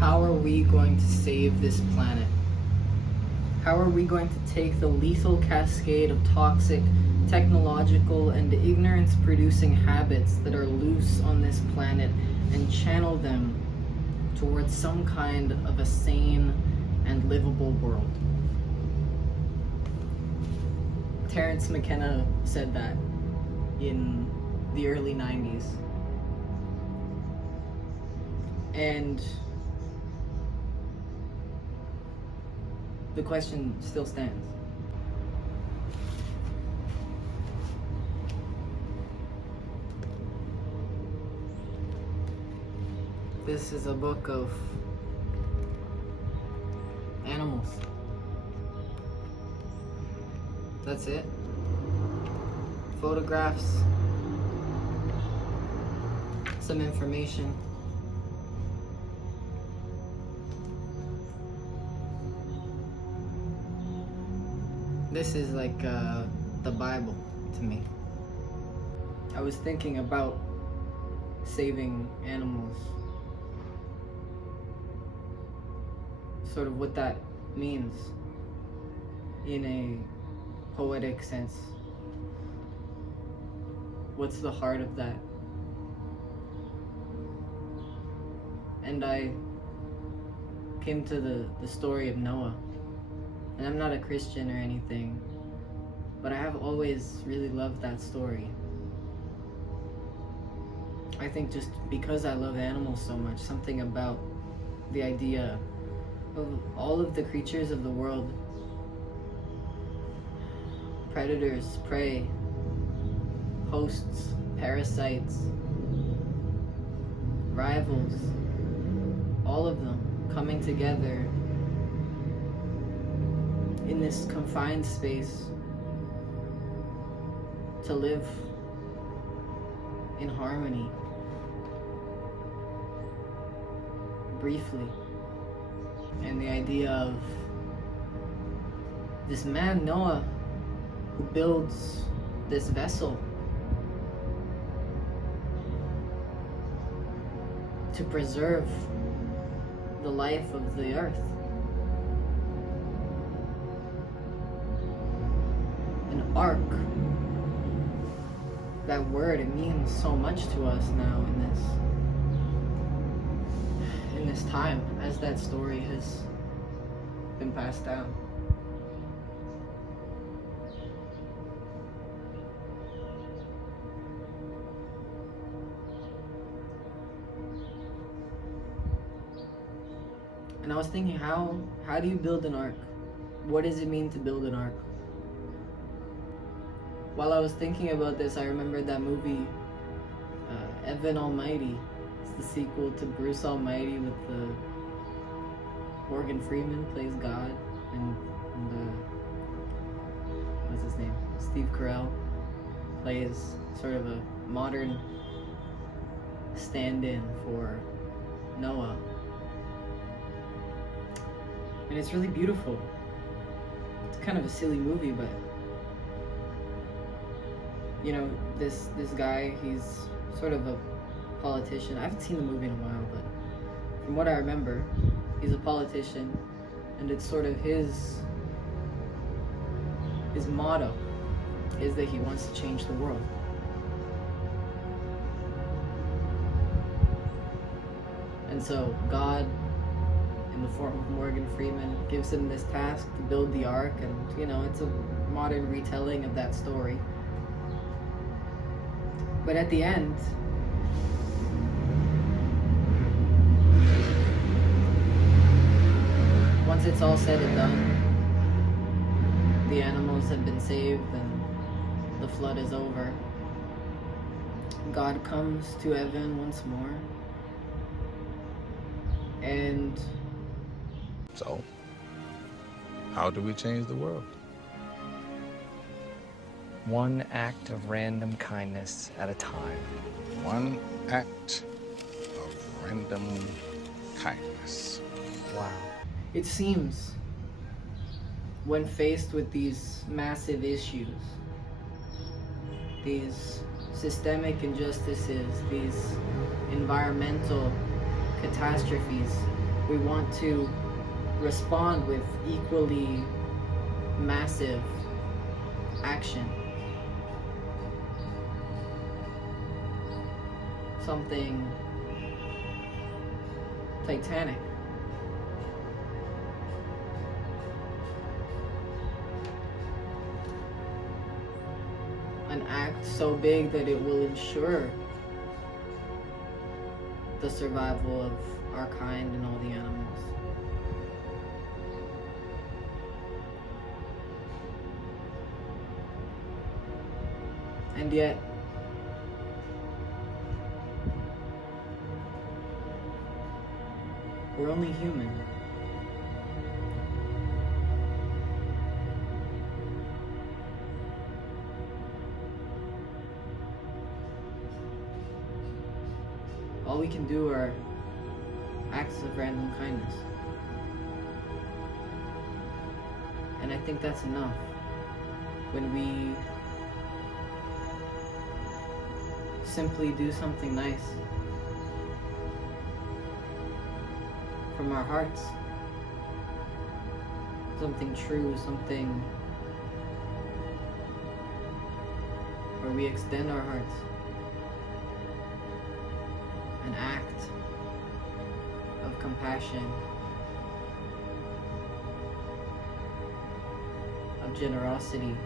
How are we going to save this planet? How are we going to take the lethal cascade of toxic, technological, and ignorance-producing habits that are loose on this planet and channel them towards some kind of a sane and livable world? Terence McKenna said that in the early 90s. And the question still stands. This is a book of animals. That's it. Photographs, some information. This is like the Bible to me. I was thinking about saving animals, sort of what that means in a poetic sense. What's the heart of that? And I came to the story of Noah. And I'm not a Christian or anything, but I have always really loved that story. I think just because I love animals so much, something about the idea of all of the creatures of the world, predators, prey, hosts, parasites, rivals, all of them coming together in this confined space to live in harmony, briefly. And the idea of this man, Noah, who builds this vessel to preserve the life of the earth. An ark. That word, it means so much to us now in this time, as that story has been passed down. And I was thinking, how do you build an ark? What does it mean to build an ark? While I was thinking about this, I remembered that movie, Evan Almighty. It's the sequel to Bruce Almighty with Morgan Freeman plays God, and what's his name? Steve Carell plays sort of a modern stand-in for Noah. And it's really beautiful. It's kind of a silly movie, but you know, this guy, he's sort of a politician. I haven't seen the movie in a while, but from what I remember, he's a politician, and it's sort of his motto is that he wants to change the world. And so God, in the form of Morgan Freeman, gives him this task to build the ark, and you know, it's a modern retelling of that story. But at the end, once it's all said and done, the animals have been saved and the flood is over, God comes to Evan once more, and so, how do we change the world? One act of random kindness at a time. One act of random kindness. Wow. it seems when faced with these massive issues, these systemic injustices, these environmental catastrophes, we want to respond with equally massive action. Something titanic. An act so big that it will ensure the survival of our kind and all the animals. And yet, we're only human. All we can do are acts of random kindness. And I think that's enough. When we simply do something nice from our hearts, something true, something where we extend our hearts, an act of compassion, of generosity,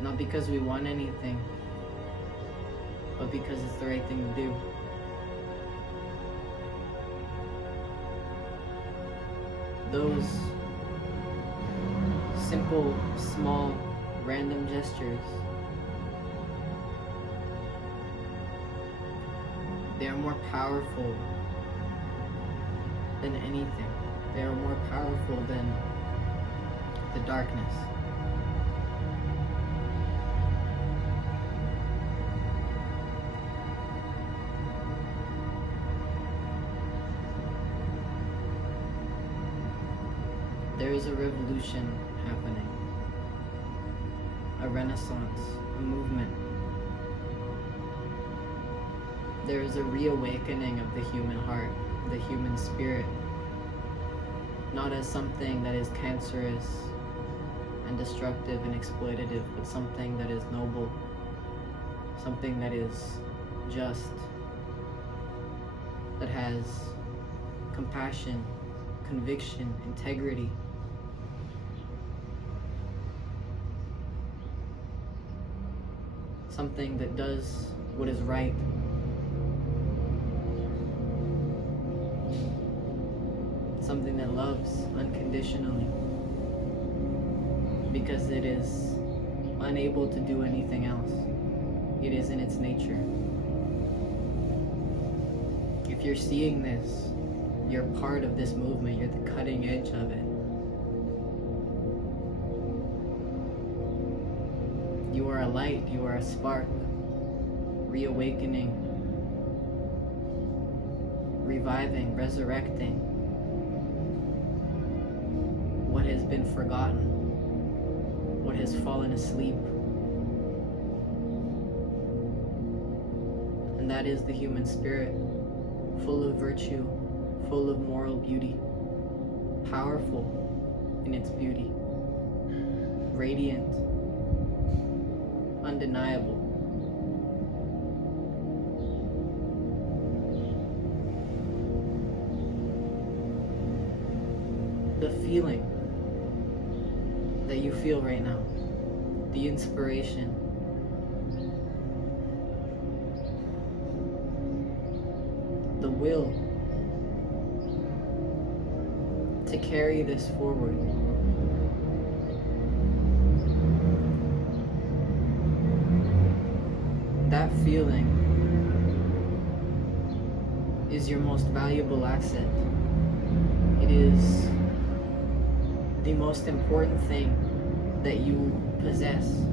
not because we want anything, but because it's the right thing to do. Those simple, small, random gestures, they are more powerful than anything. They are more powerful than the darkness. There is a revolution happening, a renaissance, a movement. There is a reawakening of the human heart, the human spirit, not as something that is cancerous and destructive and exploitative, but something that is noble, something that is just, that has compassion, conviction, integrity. Something that does what is right. Something that loves unconditionally because it is unable to do anything else. It is in its nature. If you're seeing this, you're part of this movement. You're the cutting edge of it. You are a light, you are a spark, reawakening, reviving, resurrecting what has been forgotten, what has fallen asleep. And that is the human spirit, full of virtue, full of moral beauty, powerful in its beauty, radiant, undeniable. The feeling that you feel right now, the inspiration, the will to carry this forward. That feeling is your most valuable asset. It is the most important thing that you possess.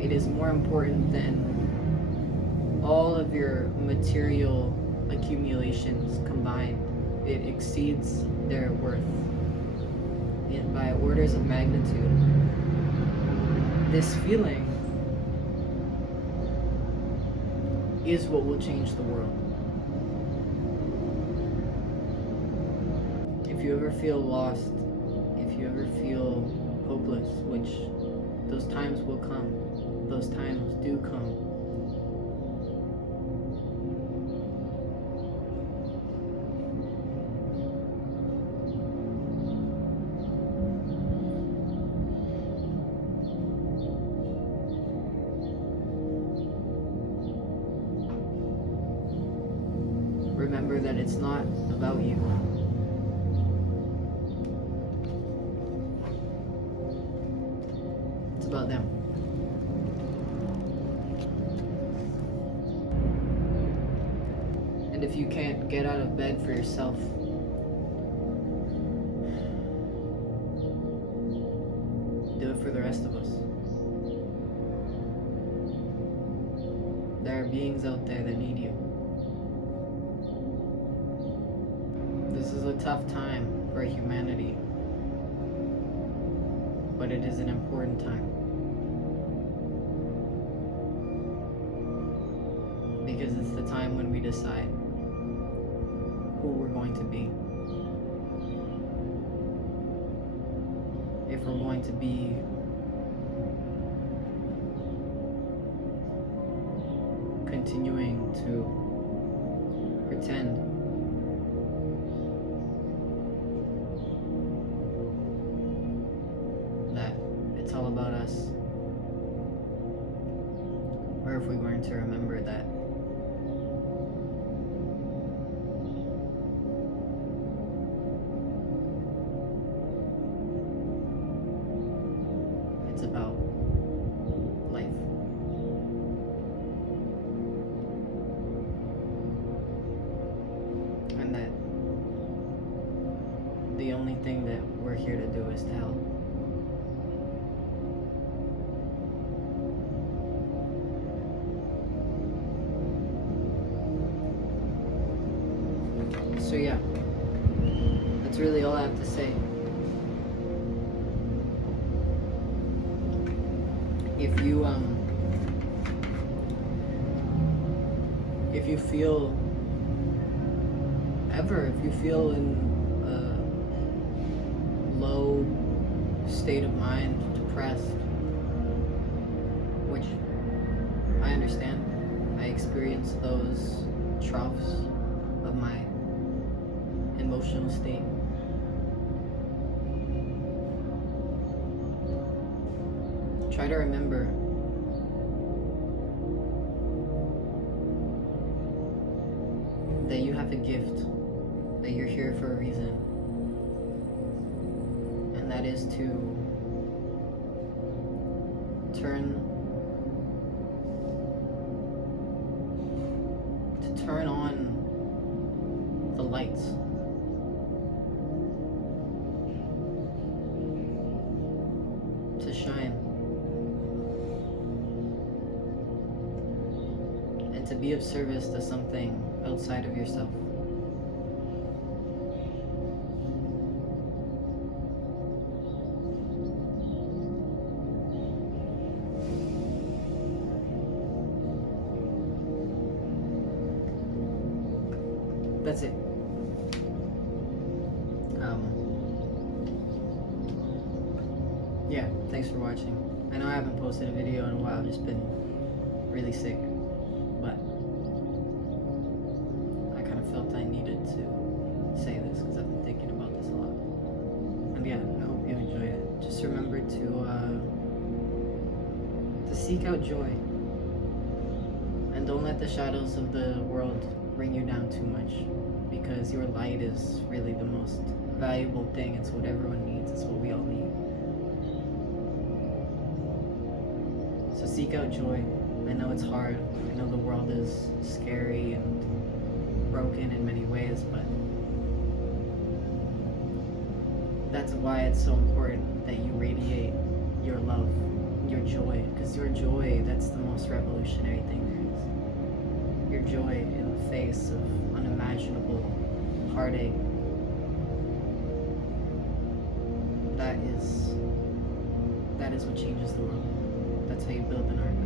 It is more important than all of your material accumulations combined. It exceeds their worth by orders of magnitude. This feeling is what will change the world. if you ever feel lost, if you ever feel hopeless, which those times will come, those times do come, remember that it's not about you. It's about them. And if you can't get out of bed for yourself, do it for the rest of us. There are beings out there that need you. This is a tough time for humanity, but it is an important time. Because it's the time when we decide who we're going to be. If we're going to be continuing to pretend that it's all about us, or if we're going to remember that it's about life. And that the only thing that we're here to do is to help. So yeah, that's really all I have to say. If you feel if you feel in a low state of mind, depressed, which I understand, I experienced those troughs of my emotional state. Try to remember that you have a gift, that you're here for a reason, and that is to turn on the lights. To shine. And to be of service to something outside of yourself. That's it. Yeah, thanks for watching. I know I haven't posted a video in a while, I've just been really sick, but I kind of felt I needed to say this because I've been thinking about this a lot. And yeah, I hope you enjoy it. Just remember to seek out joy, and don't let the shadows of the world bring you down too much, because your light is really the most valuable thing. It's what everyone needs. It's what we all need. So seek out joy. I know it's hard. I know the world is scary and broken in many ways, but that's why it's so important that you radiate your love, your joy, because your joy, that's the most revolutionary thing there is. Your joy in the face of unimaginable heartache. That is what changes the world. That's how you build an ark.